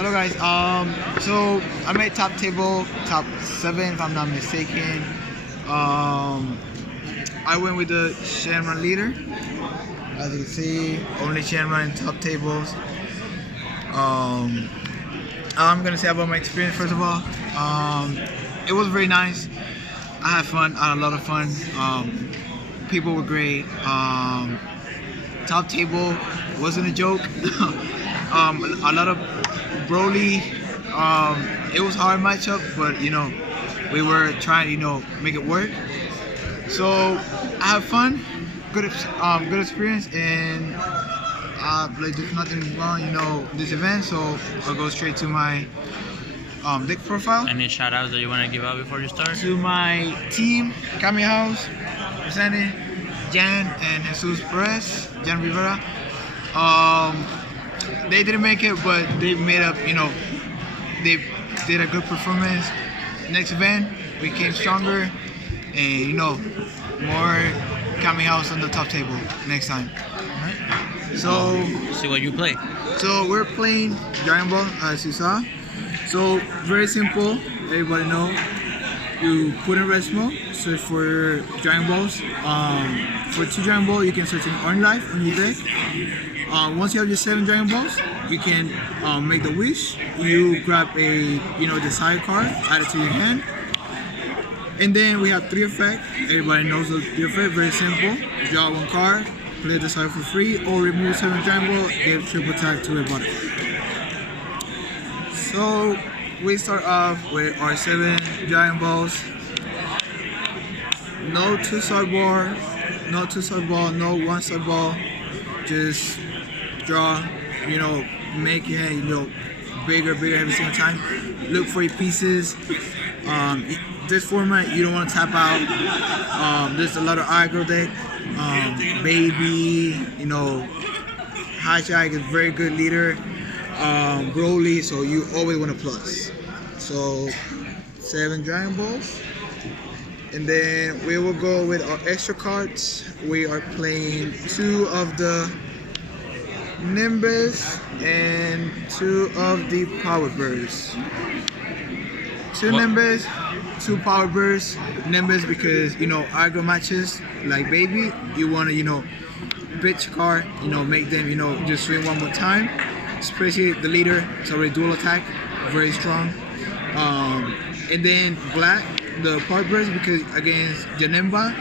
Hello guys, so I made top table, top 7 if I'm not mistaken. I went with the SHENRON leader. As you can see, only SHENRON in top tables. I'm gonna say about my experience first of all. It was very nice. I had fun, I had a lot of fun. People were great. Top table wasn't a joke. A lot of Broly. It was a hard matchup, but we were trying to make it work. So I had fun, good experience, and like there's nothing wrong, this event. So I'll go straight to my deck profile. Any shout outs that you want to give out before you start? To my team, Kami House, representing Jan and Jesus Perez, Jan Rivera. They didn't make it, but they made up. They did a good performance. Next event, we came stronger, and more Kami House on the top table next time. Alright. So See what you play. So we're playing Dragon Ball, as you saw. So very simple. Everybody know. You put in rest mode, search for Dragon Balls. For 2 Dragon Ball, you can search an Orange Life on your deck. Once you have your 7 Dragon Balls, you can make the wish. You grab a Desire card, add it to your hand, and then we have 3 effects. Everybody knows the 3 effects. Very simple. Draw 1 card, play Desire for free, or remove 7 Dragon Ball, give triple attack to a button. So we start off with our 7 Dragon Balls. No 2 sideboard, no 2 sideboard, no 1 sideboard. Just draw, make your hand, bigger every single time. Look for your pieces. This format, you don't want to tap out. There's a lot of aggro deck. Baby, Hijack is very good leader. Broly, so you always want a plus. So 7 Dragon Balls. And then we will go with our extra cards. We are playing 2 of the Nimbus and 2 of the Power Bursts. 2 Nimbus, 2 Power Bursts. Nimbus because aggro matches like Baby, you want to bitch card, make them just swing one more time. Especially the leader, it's already dual attack, very strong. And then Black, the Power Burst, because against Janemba,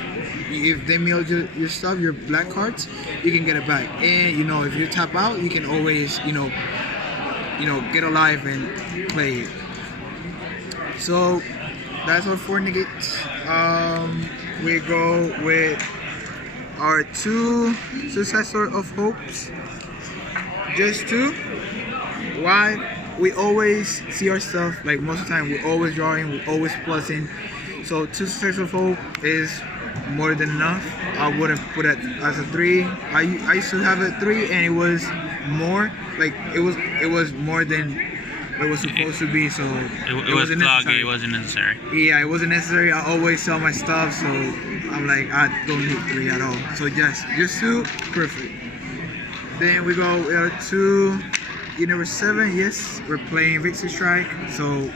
if they mail your stuff, your black cards, you can get it back. And if you tap out, you can always get alive and play it. So that's our 4 negates. We go with our 2 Successor of Hopes. Just 2. Why? We always see our stuff, like most of the time, we're always drawing, we're always plussing. So 2 Successor of Hope is more than enough. I wouldn't put it as a 3. I used to have a 3, and it was more, like it was more than it was supposed to be. So it wasn't necessary. It wasn't necessary. Yeah, it wasn't necessary. I always sell my stuff, so I'm like, I don't need 3 at all. So just 2, perfect. Then we go with our 2 Universe 7. Yes, we're playing Victory Strike. So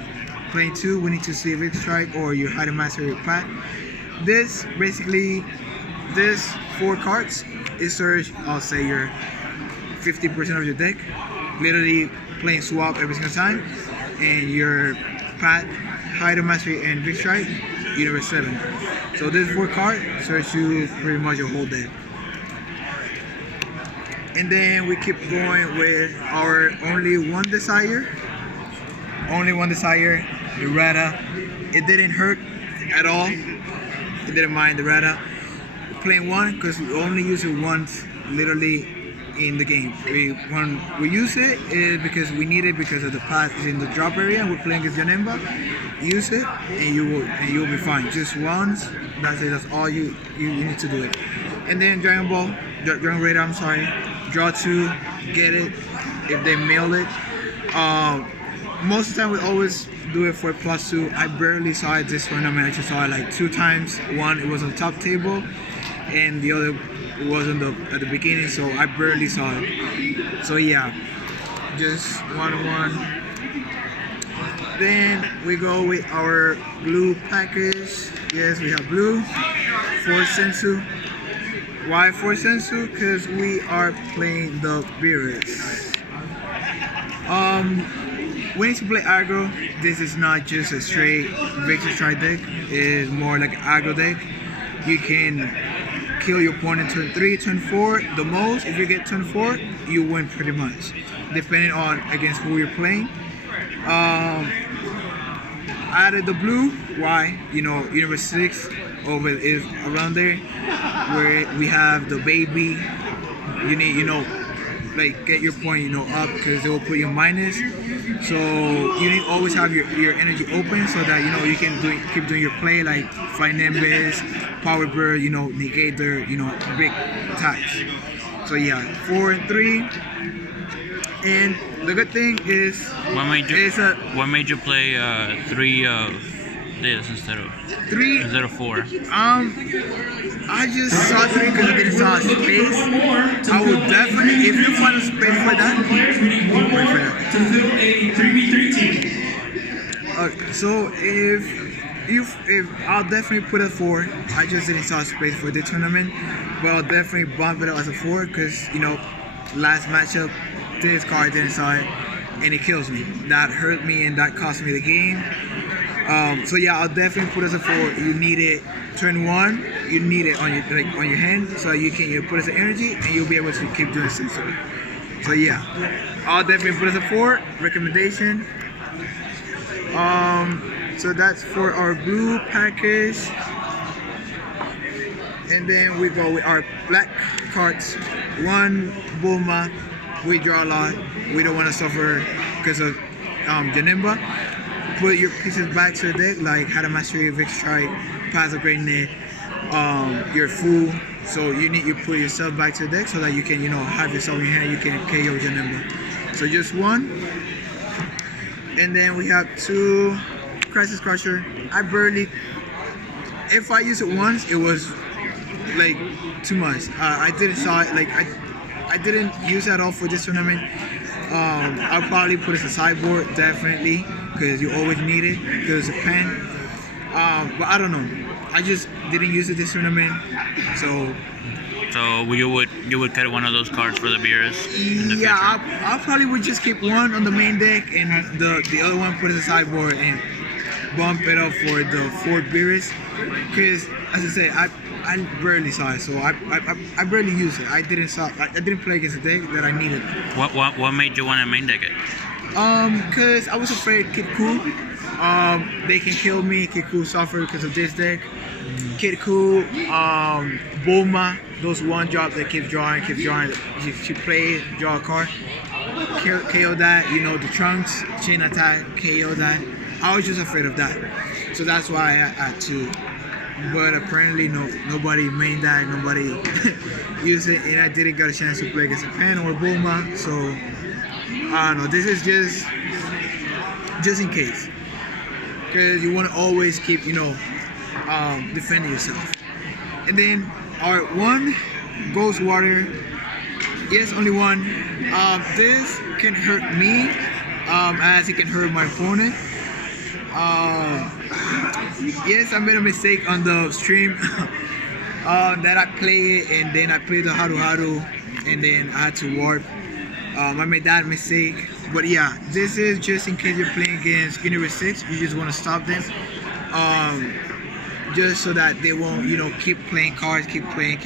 playing 2, we need to see Victory Strike or your Hidden Mastery pack. This basically, this 4 cards is search, I'll say your 50% of your deck. Literally playing swap every single time. And your path, Hidden Mastery and Victory Strike, Universe 7. So this 4 card search you pretty much your whole deck. And then we keep going with our only 1 desire. Only 1 desire, the Rata. It didn't hurt at all. It didn't mind the Rata. We're playing 1 because we only use it once, literally in the game. When we use it is because we need it because of the path is in the drop area. We're playing against Janemba. Use it and you'll be fine. Just once. That's it. That's all you need to do it. And then Dragon Radar. I'm sorry. Draw 2, get it if they mail it. Most of the time we always do it for +2. I barely saw it this tournament. I just saw it like 2 times. One, it was on top table, and the other was at the beginning, so I barely saw it. So yeah, just 1-1. Then we go with our blue package. Yes, we have blue. 4 sensu. Why 4 sensu? Because we are playing the Beerus. When you play aggro, this is not just a straight victory strike deck. It is more like an aggro deck. You can kill your opponent turn 3, turn 4. The most, if you get turn 4, you win pretty much, depending on against who you're playing. Added the blue. Why? Universe 6 over is around there, where we have the baby. You need, like get your point, up, because they will put you minus. So you need to always have your energy open so that you can keep doing your play, like Fly Nimbus, Power Bird, negate their big attacks. So yeah, 4 and 3. And the good thing is, what made you play 3 of this instead of 4? I just saw 3 because I didn't saw space. I would definitely, if you find a space for that, to fill a 3v3 team. So if I'll definitely put a 4. I just didn't saw space for the tournament, but I'll definitely bump it up as a 4 because last matchup this card didn't saw it and it kills me. That hurt me and that cost me the game. So yeah, I'll definitely put as a 4. You need it turn 1. You need it on your hand so you can put as an energy and you'll be able to keep doing sensory. So yeah, I'll definitely put as a 4 recommendation. So that's for our blue package. And then we go with our black cards. 1 Bulma. We draw a lot. We don't want to suffer because of Janemba. Put your pieces back to the deck, like Had a Mastery, Vic Strike, Pass of Greatness, your Fool. So you put yourself back to the deck so that you can have yourself in your hand. You can KO Janemba. So just 1. And then we have 2 Crisis Crusher. If I use it once, it was like too much. I didn't saw it, like I didn't use it at all for this tournament. I'll probably put it as a sideboard, definitely, because you always need it, because it's a pen. But I don't know. I just didn't use it this tournament, so you would cut one of those cards for the Beerus? Yeah, I probably would just keep 1 on the main deck and the other one put it as a sideboard and bump it up for the 4 Beerus. Because as I said, I barely saw it, so I barely used it. I didn't play against a deck that I needed. What made you want to main deck it? Because I was afraid Kid Cool. They can kill me. Kid Cool suffer because of this deck. Kid Cool, Bulma, those 1-drop that keep drawing. She play, draw a card, KO that. The Trunks, chain attack, KO that. I was just afraid of that, so that's why I had to. But apparently nobody main that, nobody used it, and I didn't get a chance to play against a Pen or Bulma. So I don't know. This is just in case, because you want to always keep defending yourself. And then our 1 Ghost Water. Yes, only 1. This can hurt me as it can hurt my opponent. Yes, I made a mistake on the stream that I play it and then I played the Haru and then I had to warp. I made that mistake. But yeah, this is just in case you're playing against Universe 6. You just want to stop them. Just so that they won't, keep playing cards, keep playing,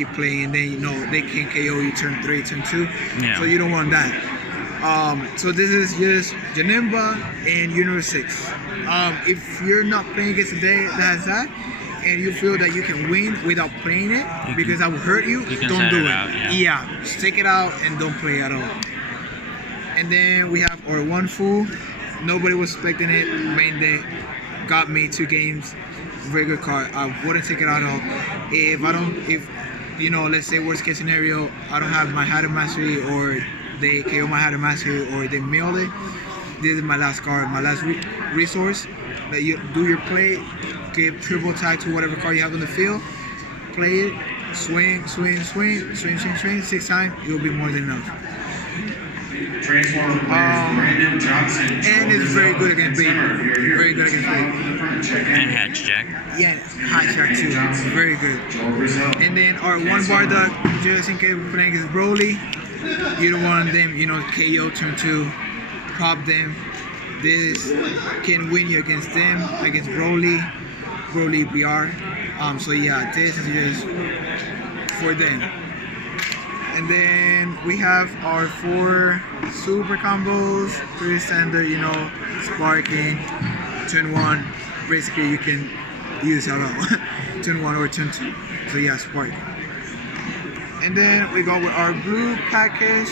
and then, they can KO you turn 3, turn 2. Yeah. So you don't want that. So this is just Janemba and Universe 6. If you're not playing against a deck that has that, and you feel that you can win without playing it, because that will hurt you, don't do it. Yeah, just take it out and don't play at all. And then we have our 1 Fool. Nobody was expecting it. Main deck got me 2 games. Very good card. I wouldn't take it out at all. If let's say worst case scenario, I don't have my Had a Mastery, or they KO my Had a Mastery, or they mail it. This is my last card, my last resource. That you do your play, give triple tag to whatever card you have on the field, play it, swing, 6 times, it will be more than enough. Transformer players Brandon Johnson. And it's very good against baby. Very good against baby. And hatch jack. Yeah, high shot too. Very good. And then our one bar duck, just in case we're playing against Broly, you don't want them, KO turn 2, pop them. This can win you against them, against Broly BR. So yeah, this is just for them. And then we have our 4 super combos, 3 standard, sparking, turn 1. Basically, you can use at all. Turn 1 or turn 2. So yeah, spark. And then we go with our blue package.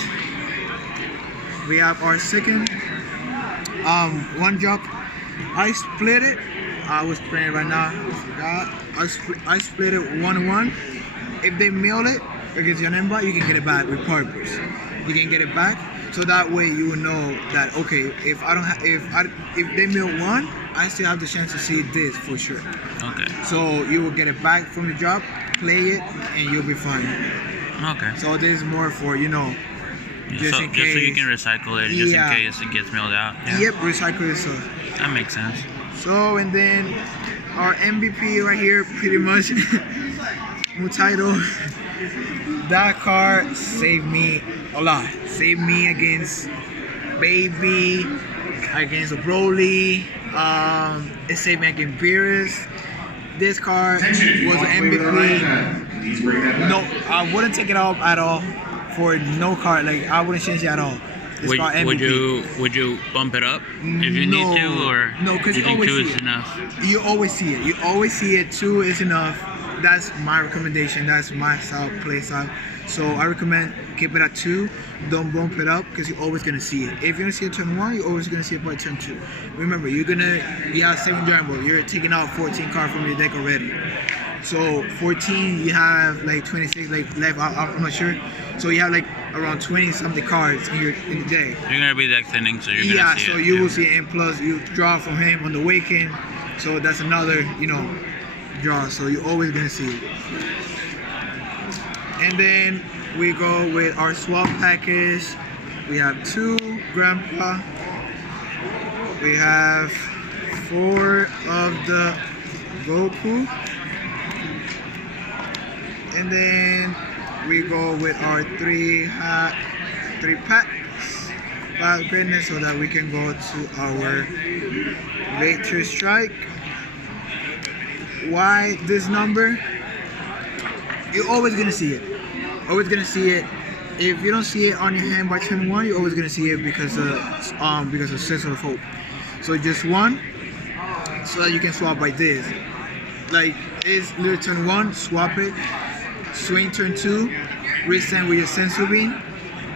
We have our second one drop. I split it. I was playing right now. I split it 1-1. If they mail it against your number, you can get it back with power burst. You can get it back, so that way you will know that okay, if they mail 1, I still have the chance to see this for sure. Okay. So you will get it back from the drop, play it, and you'll be fine. Okay. So this is more for just in case. Just so you can recycle it, just in case it gets mailed out. Yeah. Yep, recycle it. So that makes sense. So and then our MVP right here, pretty much Mutaito. That card saved me a lot. Saved me against Baby, against Broly. It saved me against Beerus. This card was an MVP. No, I wouldn't take it off at all for no card. Like I wouldn't change it at all. Would you bump it up if you need to, or no? Because you think 2 is enough? You always see it. You always see it. 2 is enough. That's my recommendation. That's my style, play style. So I recommend keep it at 2. Don't bump it up because you're always gonna see it. If you're gonna see it turn 1, you're always gonna see it by turn 2. Remember, you have 7 Dragon Ball. You're taking out 14 cards from your deck already. So 14, you have like 26 left. I'm not sure. So you have like around 20 something cards in the deck. You're gonna be deck thinning, so you're gonna see it. So you will see it, and plus you draw from him on the weekend. So that's another draw. So you're always gonna see it. And then we go with our swap package. We have 2 Grandpa. We have 4 of the Goku. And then we go with our 3 packs. Greatness, so that we can go to our Victory Strike. Why this number? You're always gonna see it. Always gonna see it. If you don't see it on your hand by turn 1, you're always gonna see it because of Sense of Hope. So just 1, so that you can swap by this. Like it's little turn 1, swap it. Swing turn 2, resend with your Sensu Bean.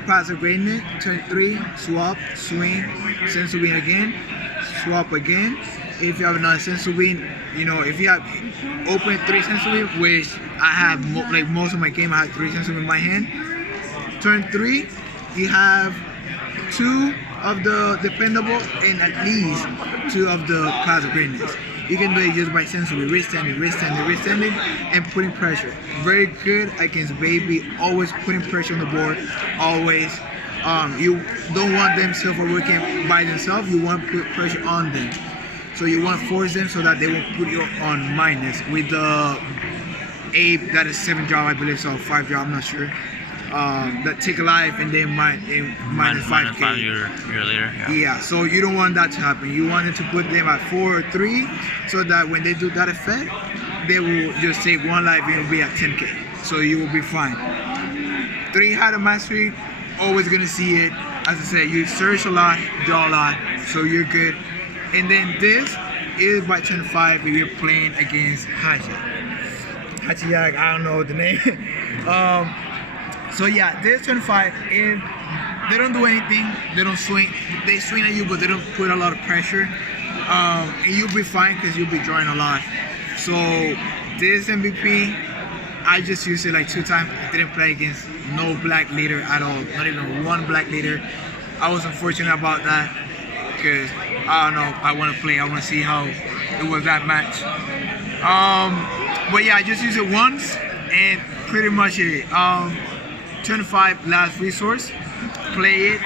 Pass a Greatness. Turn 3, swap, swing, Sensu Bean again, swap again. If you have another Sensu Bean, if you have open 3 Sensu Bean, which I have most of my game, I have 3 Sensu Bean in my hand. Turn 3, you have 2 of the Dependable and at least 2 of the Pass of Greatness. You can do it just by Sensu Bean, wrist-standing, and putting pressure. Very good against Baby, always putting pressure on the board, always. You don't want them self-working by themselves, you want to put pressure on them. So you want to force them so that they won't put you on minus. With the Ape, that is 7 job, I believe, so 5 job, I'm not sure. That take a life and then minus 5K. 5 year later. Yeah, so you don't want that to happen. You want to put them at 4 or 3 so that when they do that effect, they will just take 1 life and you'll be at 10K. So you will be fine. 3 Hada Mastery, always gonna see it. As I said, you search a lot, draw a lot, so you're good. And then this is by turn 5 if you're playing against Hachiyak, I don't know the name. So yeah, this turn 5, and they don't do anything, they don't swing, they swing at you, but they don't put a lot of pressure. And you'll be fine because you'll be drawing a lot. So this MVP, I just used it like 2 times. I didn't play against no black leader at all, not even 1 black leader. I was unfortunate about that because I don't know, I want to play, I want to see how it was that match. But yeah, I just used it once and pretty much it. Turn 5, last resource, play it,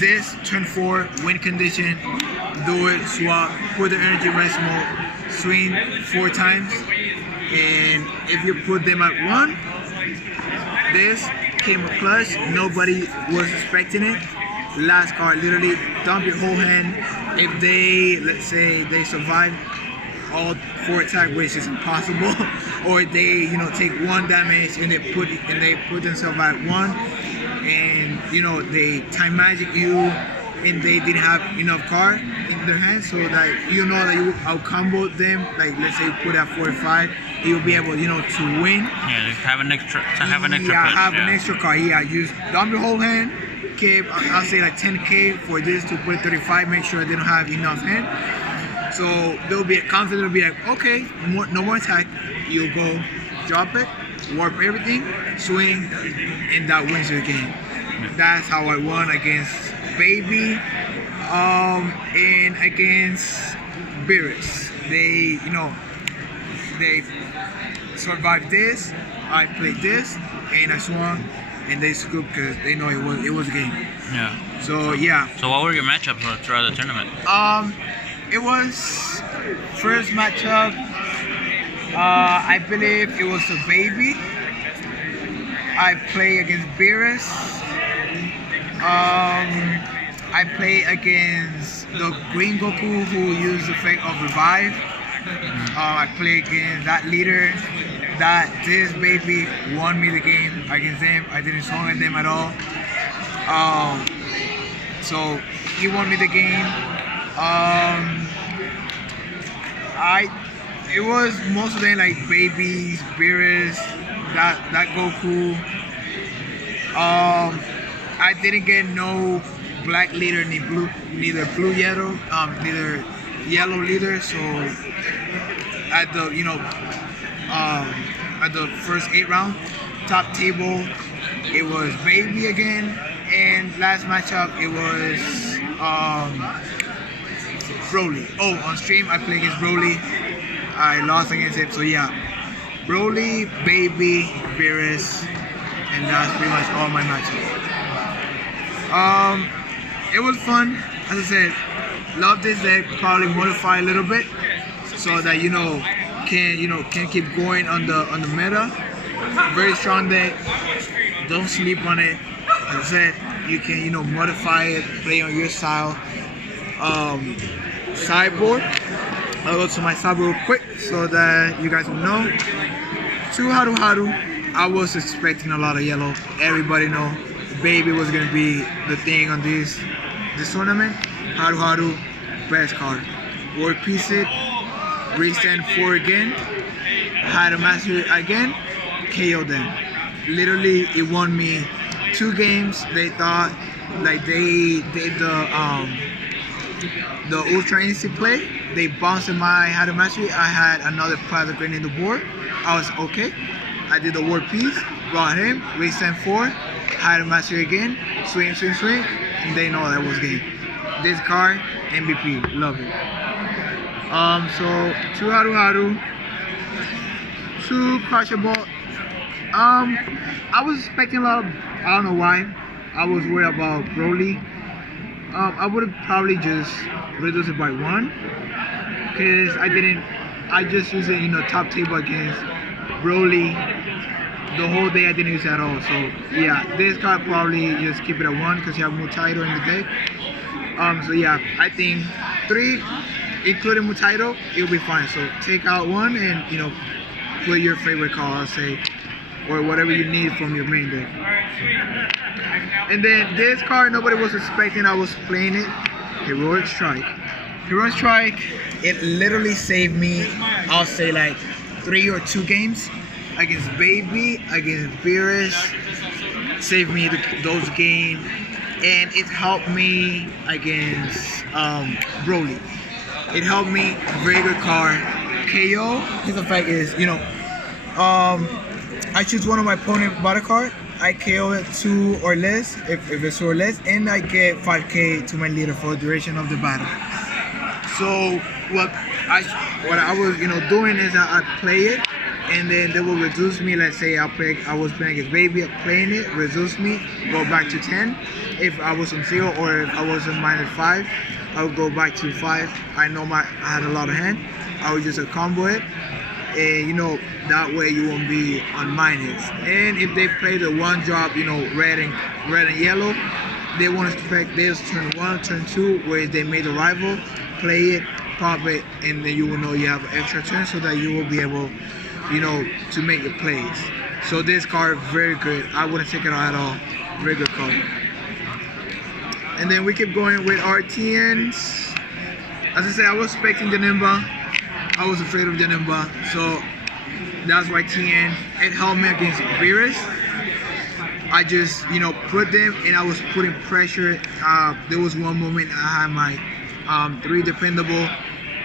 This turn 4, win condition, do it, swap, put the energy rest mode, swing 4 times, and if you put them at 1, this came a clutch, nobody was expecting it. Last card, literally dump your whole hand. If they, let's say they survive all 4 attack, which is impossible, or they, take 1 damage and they put themselves at 1, and they time magic you, and they didn't have enough card in their hand, so that that you out combo them. Like let's say you put at 45, you'll be able to win. Yeah, have an extra. An extra card. Yeah, use dump your whole hand. Okay, I'll say like 10k for this to put 35. Make sure they don't have enough hand. So they'll be confident. They'll be like, okay, no more attack. You'll go drop it, warp everything, swing, and that wins your game. That's how I won against Baby, and against Beerus. They survived this. I played this, and I swung, and they scooped because they know it was a game. Yeah. So yeah. So what were your matchups throughout the tournament? It was first matchup. I believe it was a Baby. I play against Beerus. I play against the Green Goku who used the effect of Revive. I play against that leader. This Baby won me the game against them. I didn't swing at them at all. So he won me the game. It was most of them like Babies, Beerus, that Goku. I didn't get no black leader, neither blue yellow, neither yellow leader. So at the at the first 8 round, top table, it was Baby again, and last matchup it was Broly. Oh, on stream I played against Broly. I lost against him. So yeah, Broly, Baby, Beerus, and that's pretty much all my matches. It was fun. As I said, love this deck. Probably modify a little bit so that can keep going on the meta. Very strong deck. Don't sleep on it. As I said, you can modify it, play on your style. Sideboard. I'll go to my sideboard real quick so that you guys will know. 2 Haru. I was expecting a lot of yellow. Everybody know Baby was gonna be the thing on this tournament. Haru, best card. War Piece it, restand 4 again, Haru Master it again, KO them. Literally, it won me 2 games. They thought like they did the ultra instant play. They bounced my Haru Mastery. I had another Plasma Grenade in the board. I was okay. I did the War Piece, brought him, restand 4. Haru Mastery again, swing, and they know that was game. This card, MVP, love it. So 2 Haru, 2 Crusher Ball. I was expecting a lot of, I don't know why, I was worried about Broly. I would have probably just reduced it by 1, because I just used it top table against Broly. The whole day I didn't use it at all. So yeah, this card probably just keep it at 1 because you have Mutairo in the deck. So yeah, I think 3, including Mutairo, it'll be fine. So take out 1 and put your favorite card, I'll say, or whatever you need from your main deck. And then this card nobody was expecting. I was playing it, Heroic Strike. Heroic Strike, it literally saved me, I'll say like 3 or 2 games. Against Baby, against Beerus, saved me those games, and it helped me against Broly. It helped me, very good card. KO, his effect is, I choose one of my opponent battle card, I KO it 2 or less, if it's 2 or less, and I get 5k to my leader for the duration of the battle. So what I was doing is I play it, and then they will reduce me. Let's say I was playing against baby, playing it, reduce me, go back to 10. If I was on 0 or if I was on -5, I would go back to 5. I know I had a lot of hand. I would just combo it, and that way you won't be on minus. And if they play the one drop, red and yellow, they won't expect this turn 1, turn 2, where they made a rival, play it, pop it, and then you will know you have an extra turn so that you will be able, to make your plays. So this card, very good. I wouldn't take it out at all. Very good card. And then we keep going with our TNs. As I said, I was expecting Janemba. I was afraid of Janemba. So that's why TN. It helped me against Beerus. I just, put them, and I was putting pressure. There was one moment I had my 3 dependable,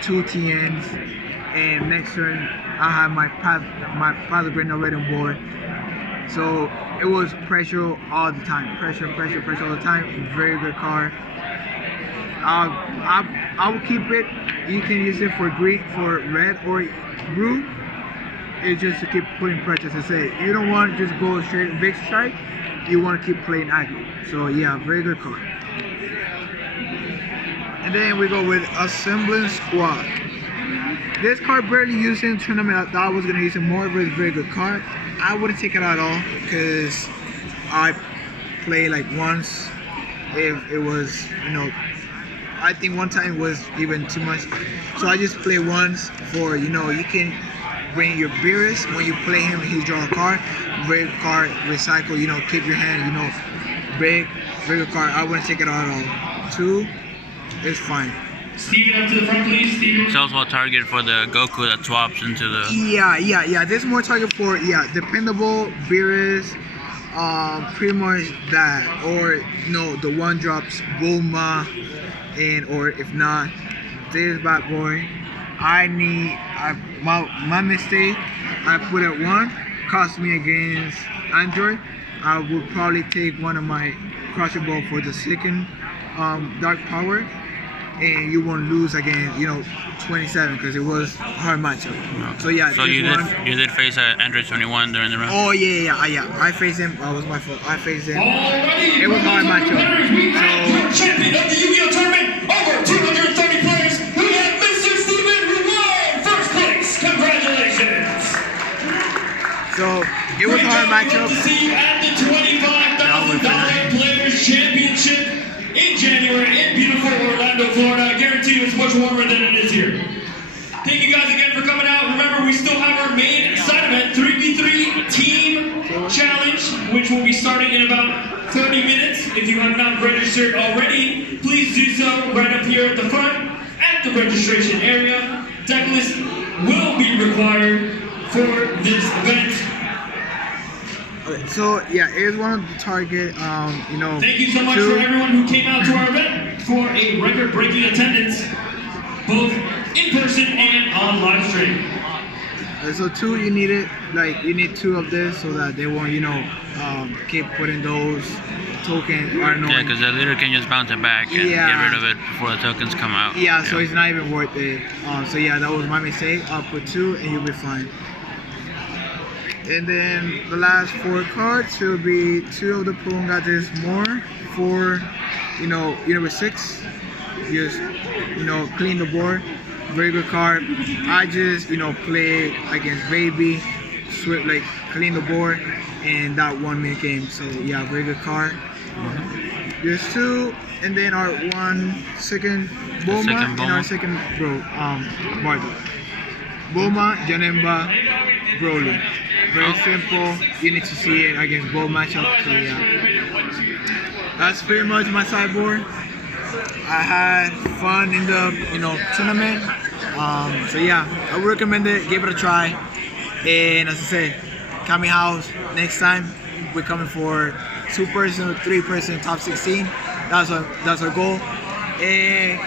2 TNs, and next turn I had my Pathogrin already on board. So it was pressure all the time, pressure all the time. Very good card. I will keep it. You can use it for green, for red or blue. It's just to keep putting pressure. As I say, you don't want to just go straight big strike. You want to keep playing aggro. So yeah, very good card. And then we go with Assembling Squad. This card barely used in tournament. I thought I was gonna use it more, but it's a very good card. I wouldn't take it at all because I play like once. If it was, I think one time was even too much. So I just play once for, you can bring your Beerus. When you play him, he draw a card. Very good card, recycle, keep your hand, very good card. I wouldn't take it at all. 2 is fine. Steven, up to the front, please. Steven. It's also a target for the Goku that swaps into the... Yeah. This is more target for, dependable, Beerus, pretty much that. Or, the one drops, Bulma, and, or if not, this bad boy. My mistake, I put it 1, cost me against Android. I would probably take one of my Crusher Ball for the second Dark Power, and you won't lose against 27 because it was a hard matchup. So yeah. So you did face Android 21 during the round. Oh yeah. I faced him. That was my fault. I faced him. It was a hard matchup. We have champion of the Yu-Gi-Oh tournament, over 230 players. We have Mr. Steven Ruan, first place. Congratulations. So it was a hard matchup. To see you at the $25,000 Players Championship in January in beautiful Orlando, Florida. I guarantee you it's much warmer than it is here. Thank you guys again for coming out. Remember, we still have our main side event, 3v3 Team Challenge, which will be starting in about 30 minutes. If you have not registered already, please do so right up here at the front at the registration area. Deck list will be required for this event. Okay, so yeah, it is one of the target. Thank you so much for everyone who came out to our event for a record-breaking attendance, both in person and on live stream. So 2, you need it. Like you need 2 of this so that they won't, keep putting those tokens. Yeah, because the leader can just bounce it back and get rid of it before the tokens come out. Yeah, so it's not even worth it. So yeah, that was my mistake. I'll put 2 and you'll be fine. And then the last 4 cards will be 2 of the Prolongates more for, with 6. Just, clean the board. Very good card. I just, play against Baby, like clean the board, and that 1 minute game. So yeah, very good card. There's 2, and then our 1 second Bulma and our second Bardo. Bulma, Janemba, Broly. Very simple. You need to see it against both matchups. So yeah, that's pretty much my sideboard. I had fun in the tournament. So yeah, I would recommend it. Give it a try. And as I said, Kami House next time. We're coming for 2-person or 3-person top 16. That's our goal. And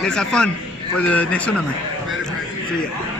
let's have fun for the next tournament. See ya.